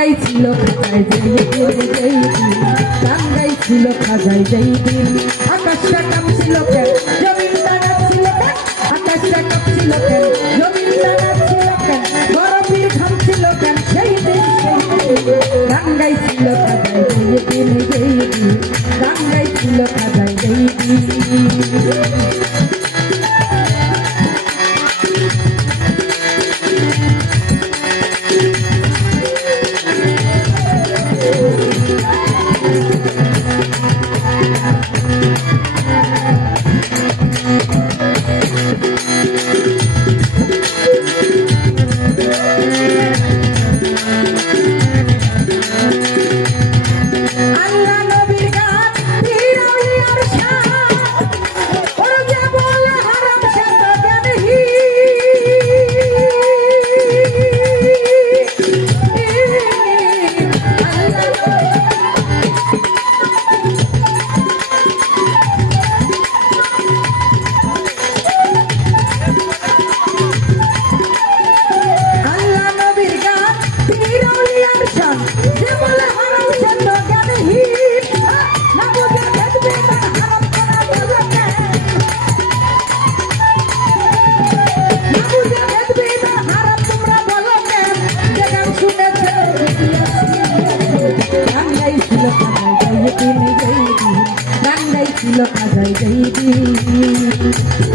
ছিল খাজায় যেই টাঙ্গাই ছিল খাজায় যেই আকাশটা কাঁপছিল কেন জমিনটা নাচছিল কেন আকাশটা কাঁপছিল কেন জমিনটা নাচছিল কেন বরফির ঘামছিল কেন সেই টাঙ্গাই ছিল খাজায় যেই টাঙ্গাই ছিল খাজায় ছিল কাজাই যাই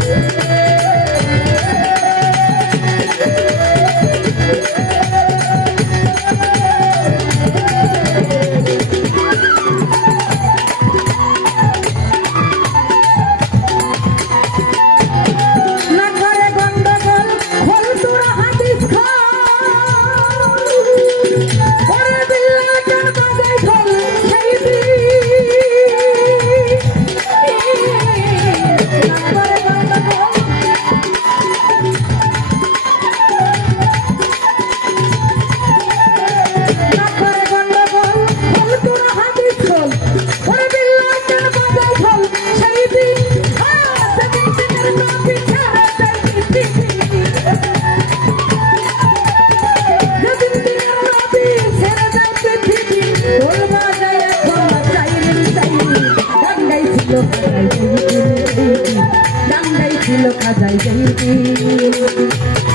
ছিল খাজাই যাইদিন ডাঙ্গাই ছিল খাজাই যাইদিন সুর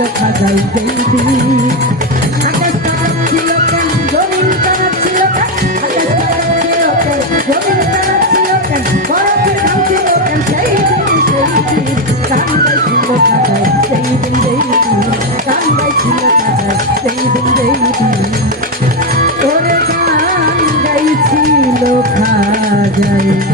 ছিল খাজাই যেই দিন কাঙ্গাই ছিল খাজাই দিন আকাশ তারা ছিল কেন জমিন তারা ছিল কেন আকাশ তারা ছিল কেন বরফের ঘাম ছিল কেন সেই দিন সেই দিন কাঙ্গাই ছিল খাজাই যেই দিন যেই দিন কাঙ্গাই ছিল খাজাই যেই দিন ওরে কাঙ্গাই ছিল খাজাই যেই দিন